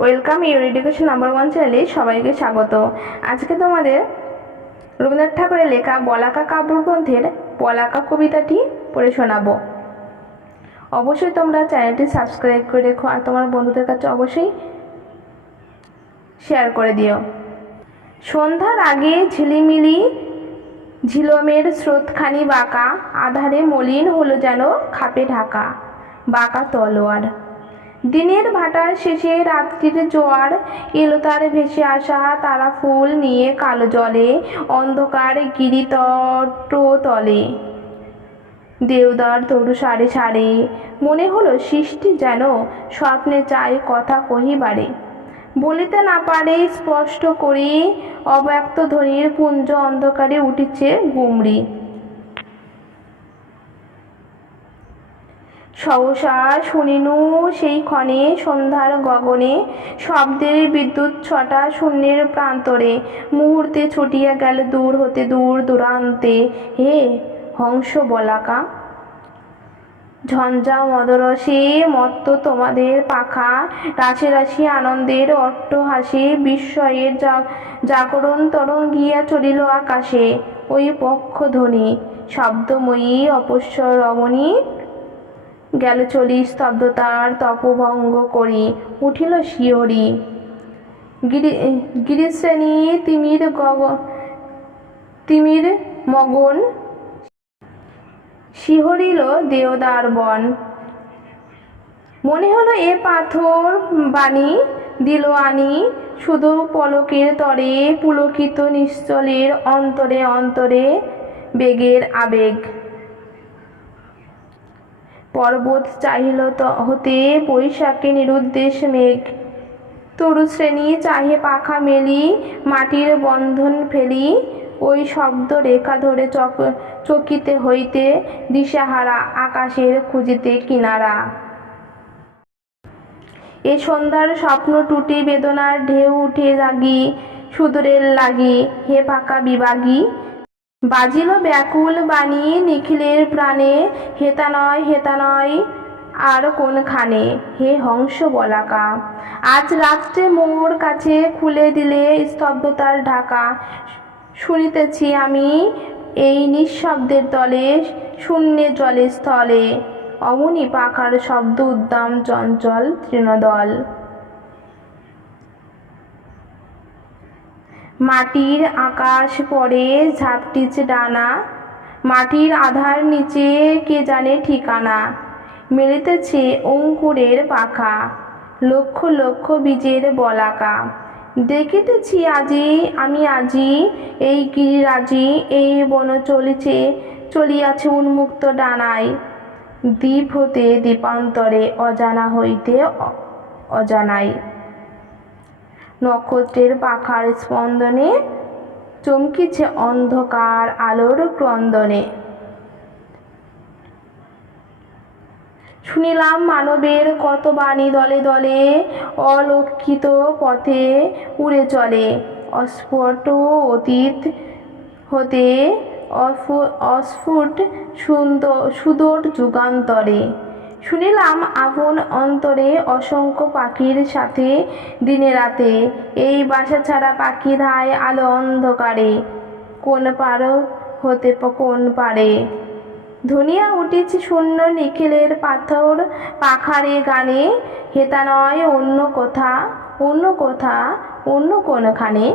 Welcome your education number one চ্যানেলে সবাইকে স্বাগত। আজকে তোমাদের রবীন্দ্রনাথ ঠাকুরের লেখা বলাকা কাব্যগ্রন্থের বলাকা কবিতাটি পড়ে শোনাবো। অবশ্যই তোমরা চ্যানেলটি সাবস্ক্রাইব করে রেখো আর তোমার বন্ধুদের কাছে অবশ্যই শেয়ার করে দিও। সন্ধ্যার আগে ঝিলিমিলি ঝিলমের স্রোতখানি বাঁকা, আধারে মলিন হলো যেন খাপে ঢাকা, বাঁকা তলোয়ার। দিনের ভাটার শেষে রাত্রির জোয়ার এলো তার ভেসে আসা তারা ফুল নিয়ে কালো জলে, অন্ধকার গিরিতট তলে দেওদার তরু সারে সারে মনে হলো সৃষ্টি যেন স্বপ্নে চায় কথা কহিবারে। বলিতে না পারে স্পষ্ট করে অব্যক্ত ধ্বনির পুঞ্জ অন্ধকারে উঠিছে গুমড়ি। সহসা শুনিনু সেই ক্ষণে সন্ধ্যার গগনে, শব্দের বিদ্যুৎ ছটা শূন্যের প্রান্তরে, মুহূর্তে ছুটিয়া গেল দূর হতে দূর দূরান্তে। হে হংস বলাকা ঝঞ্ঝা মদরসে মত্ত তোমাদের পাখা, রাশি রাশি আনন্দের অট্ট হাসি, বিস্ময়ের জাগরণ জাগরণ তরঙ্গিয়া চলিল আকাশে। ওই পক্ষ ধ্বনি, শব্দময়ী অপস্য রমণী গেল চলি স্তব্ধতার তপভঙ্গ করি, উঠিল শিহরি গিরি, গিরিশ্রেণী তিমির গগ, তিমির মগন শিহরিল দেওদার বন। মনে হলো এ পাথর বাণী দিল আনি শুধু পলকের তরে পুলকিত নিশ্চলের অন্তরে অন্তরে বেগের আবেগ। পর্বত চাহিল হতে বৈশাখে নিরুদ্দেশ মেঘ। তরু শ্রেণি চাহে পাখা মেলি, মাটির বন্ধন ফেলি, ওই শব্দ রেখা ধরে চক চকিতে হইতে দিশাহারা আকাশের খুঁজিতে কিনারা। এ সন্ধ্যার স্বপ্ন টুটি বেদনার ঢেউ উঠে জাগি, সুদূরের লাগি, হে পাকা বিভাগী বাজিল ব্যাকুল বাণী নিখিলের প্রাণে, হেতা নয় হেতা নয়, আর কোনখানে? হে হংস বলাকা আজ রাত্রে মোর কাছে খুলে দিলে স্তব্ধতার ঢাকা। শুনিতেছি আমি এই নিঃশব্দের তলে, শূন্যে জলে স্থলে। অমনি পাখার শব্দ উদ্দাম চঞ্চল তৃণদল। মাটির আকাশ পরে ঝাপটিছে ডানা, মাটির আধার নিচে কে জানে ঠিকানা, মেলিতেছে অঙ্কুরের পাখা, লক্ষ লক্ষ বীজের বলাকা। দেখিতেছি আজি আমি আজি এই গিরিরাজি, এই বন চলিছে, চলিয়াছে উন্মুক্ত ডানায়। দ্বীপ হতে দ্বীপান্তরে অজানা হইতে অজানায়। নক্ষত্রের পাখার স্পন্দনে চমকিছে অন্ধকার আলোর ক্রন্দনে। শুনিলাম মানবের কত বাণী দলে দলে অলক্ষিত পথে উড়ে চলে। অস্ফুট অতীত হতে অস্ফুট সুন্দর সুদূর যুগান্তরে। শুনিলাম আপন অন্তরে অসংখ্য পাখির সাথে দিনে রাতে এই বাসা ছাড়া পাখি ধায় আলো অন্ধকারে। কোন পার হতে কোন পারে। ধুনিয়া উঠেছে শূন্য নিখিলের পাথর পাখারে গানে। হেতা নয় অন্য কোথা অন্য কোথা, অন্য কোনখানে?